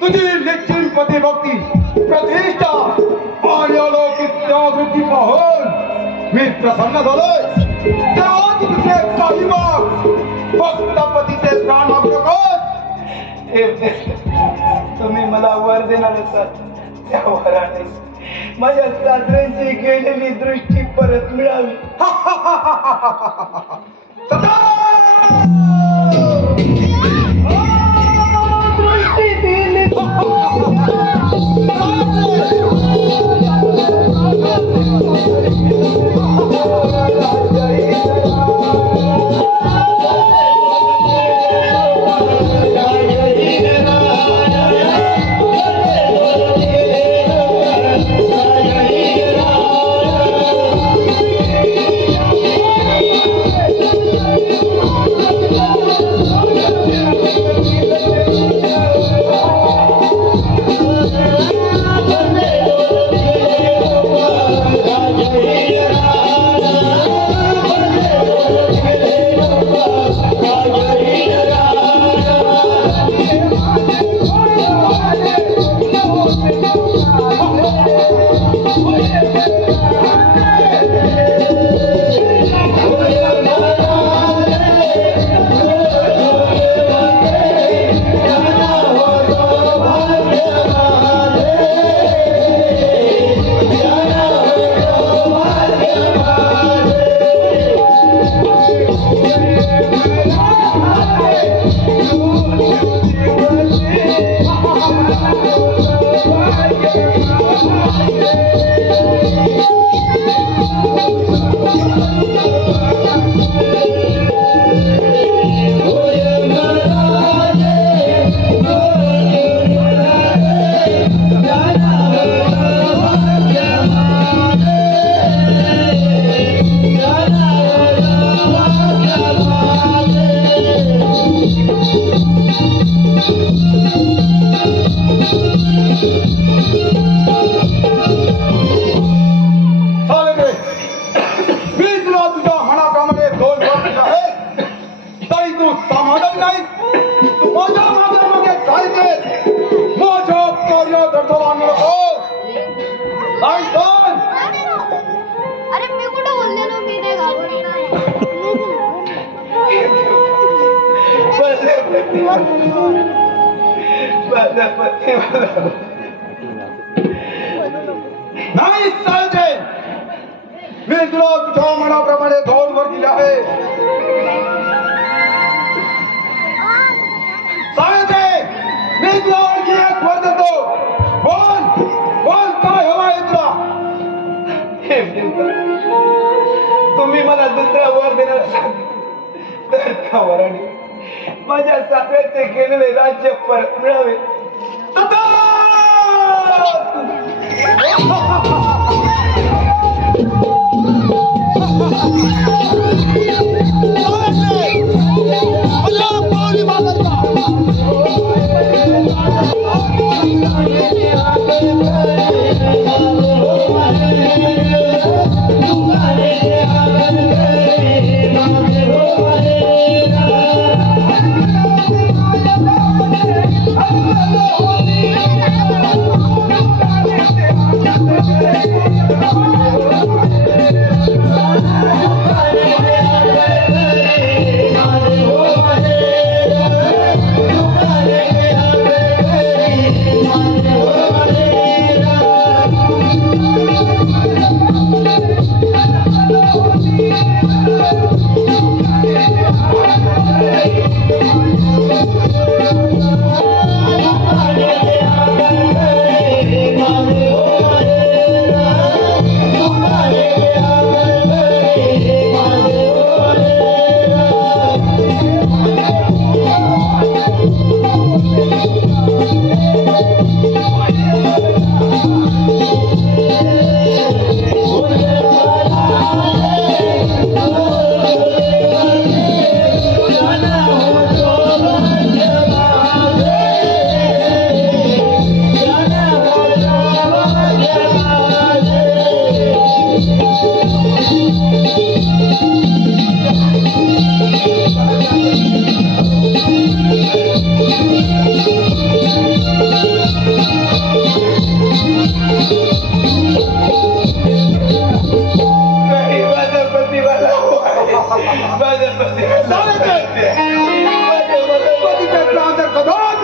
तुझी निश्चित पतिभक्ती प्रतिष्ठा आणि अलौकिक त्यागृती पाहून मी प्रसन्न झालोय. त्या दुसरे काही वर देणार असतात त्या वराने माझ्या सासऱ्यांची गेलेली दृष्टी परत मिळावी. दृष्टी दिली नाही चालते. मी तुला तुझ्या मनाप्रमाणे धोरवर दिले आहे. चालते. मी तुला आणखी एक वर देतो. बोल बोल काय हवं आहे तुला? तुम्ही मला दुसरा वर देणार असाल तर त्या वराने माझ्या सासऱ्याचे गेलेले राज्य परत मिळावे. कदाच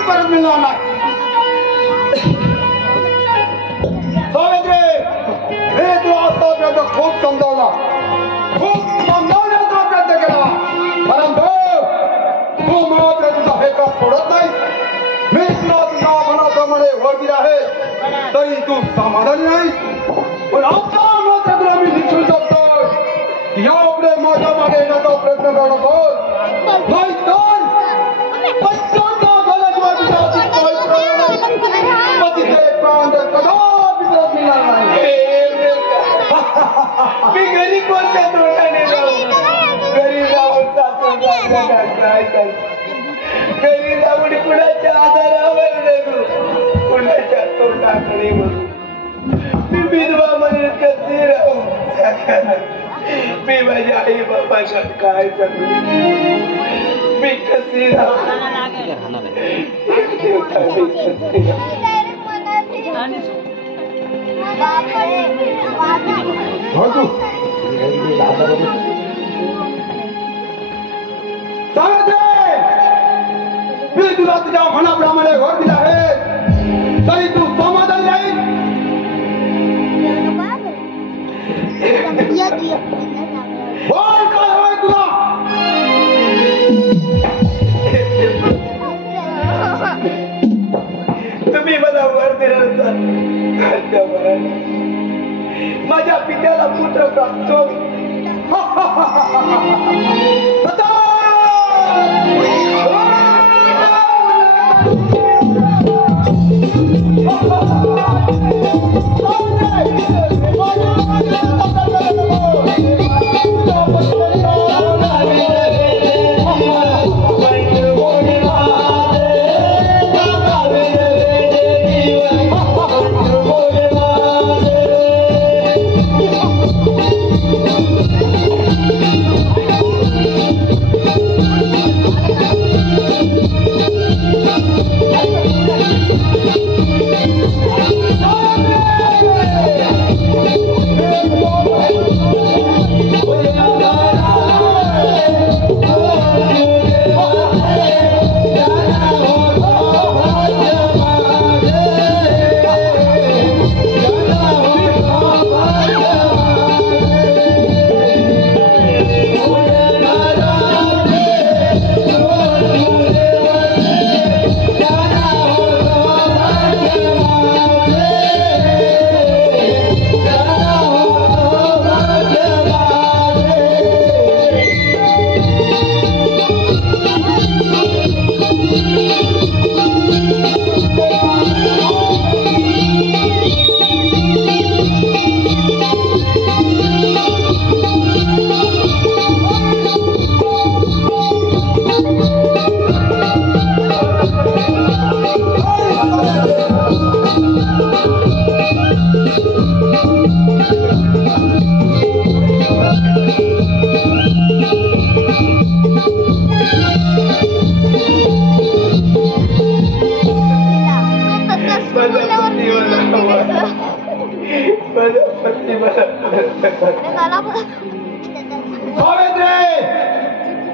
परत मिळणार नाही. दिला आहे तरी तू समाधानी नाही. पण आता मात्र तुला मी निश्चित करतोय की यापुढे माझ्या मागे येण्याचा प्रयत्न करू नकोस. नाही तर पश्चाताप झाल्याशिवाय तुझ्या हाती काही प्राण नाही. पतीचे प्राण तर कदापि परत मिळणार नाही. मी घरी कोणत्या तोंडाने जाऊ? घरी जाऊन सासून काय कर? घरी जाऊन कुणाच्या आधारावर जगू, कुणाच्या तोंडाकडे बघू. मी विधवा म्हणून कसे राहू? मी माझ्या आई बाबाच्या काय सांगू? मी कशी राहू? मी तुला तुझ्या मनाप्रमाणे घर दिला आहे तरी तू समाधान नाही. बोल काय हवंय तुला? तुम्ही मला वर दिलं माझ्या पित्याला पुत्र प्राप्त होईल.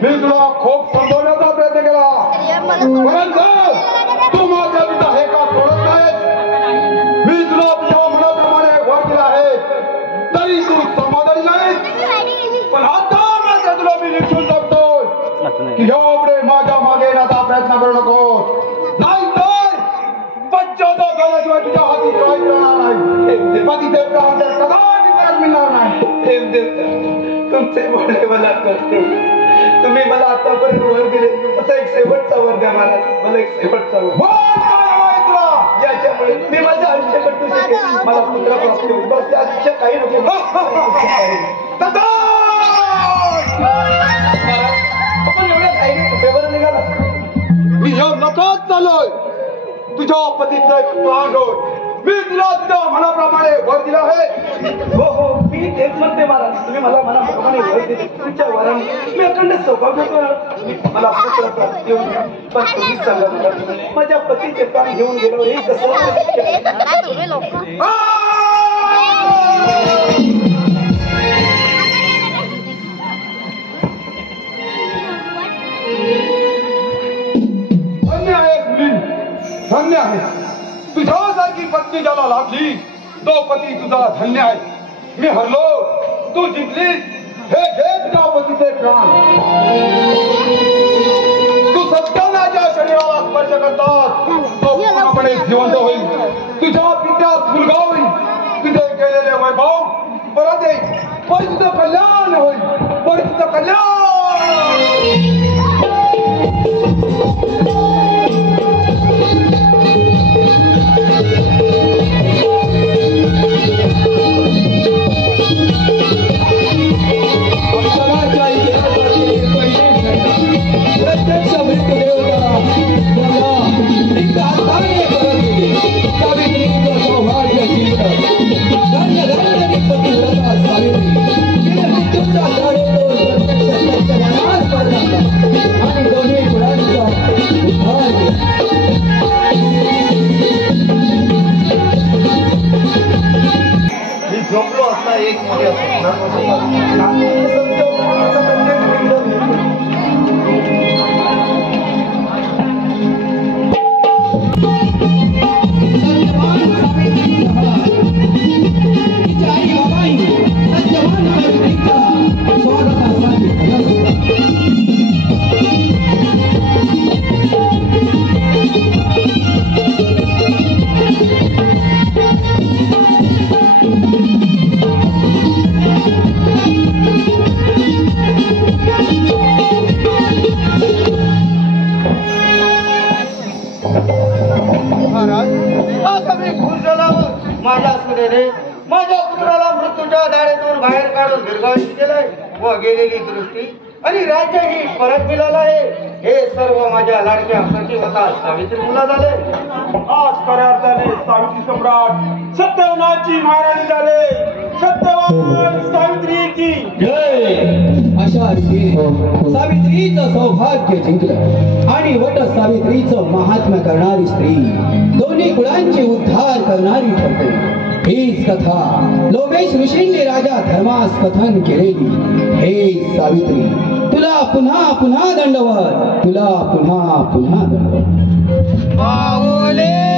मी तुला खूप समजवण्याचा प्रयत्न केला परंतु तू माझ्या पिता हे का सोडत नाही. मी तुला तुझ्या मनाप्रमाणे वर दिला आहे तरी तू समाधानी नाही. पण आता मात्र तुला मी निश्चित करतोय की यापुढे माझ्या मागे येण्याचा प्रयत्न करू नको. नाही तर पश्चाताप झाल्याशिवाय तुझ्या हाती काही राहणार नाही. पतीचे प्राण तर कदापि परत मिळणार नाही. तुमचे बोलणे मला कळते. तुम्ही मला आतापर्यंत वर दिले असं एक शेवटचा वर द्या महाराज. मला एक शेवटचा वर याच्यामुळे मी माझ्या आयुष्य कटू शकेल. मला पुत्र प्राप्त होईल. बस आयुष्य काही नको. आपण एवढ्या काही पेपर निघाला. मी ह्या नकात चालोय तुझ्या पतीचा एक प्राण होय. मी तुला तुझ्या मनाप्रमाणे वर दिला आहे. हो हो मी तेच म्हणते महाराज. तुम्ही मला मनाप्रमाणे वर दिले. तुमच्या वराने मी अखंड सौभाग्य मला पुत्र प्राप्त होईल. पण तुम्ही सांगा मला माझ्या पतीचे प्राण घेऊन गेलो हे कसं शक्य आहे? धन्य आहे मुली, धन्य आहे. तुझ्यासारखी पत्नी ज्याला लाभली तो पती तुझा धन्य आहे. मी हरलो, तू जिंकलीस. हे घे तुझ्या पतीचे प्राण. तू सत्यानाच्या शरीराला स्पर्श करतात तो पूर्णपणे जिवंत होईल. दे, पण तुझं कल्याण होईल, पण तुझं कल्याण. अक्षराच्या इतिहासातील पहिली घटना प्रत्यक्ष मृत्यूदेवता मला एक हाताने परत दिली. सावित्रीचं सौभाग्य चिंतन धन्य धन्य पतिव्रता सावित्री तिने मृत्यूच्या लढेतून प्रत्यक्ष सत्यवनात पडला आणि दोन्ही कुळांचा उद्धार केला. मी झोपलो असता एक मोठ्या स्वप्नामध्ये संतोषाचं प्रत्येक बिंबव येतं. महाराज, आता मी खुश झाल्यावर माझ्या सुनेने माझ्या पुत्राला मृत्यूच्या दाढेतून बाहेर काढून दीर्घायुष केलंय व गेलेली दृष्टी आणि राज्यही परत मिळालं आहे. हे सर्व माझ्या लाडक्या प्रतिवता सावित्री मुला झाले. आज खऱ्या अर्थाने सावित्री सम्राट सत्यवनाची महाराणी झाले. सत्यवान सावित्री की जय. अशा रीतीने सावित्रीचं सौभाग्य जिंकलं आणि वट सावित्रीचं महात्म्य करणारी स्त्री दोन्ही कुळांचे उद्धार करणारी ठरते. हीच कथा लोमेश ऋषींनी राजा धर्मास कथन केलेली. हे सावित्री, तुला पुन्हा पुन्हा दंडवत, तुला पुन्हा पुन्हा दंडवत. माऊली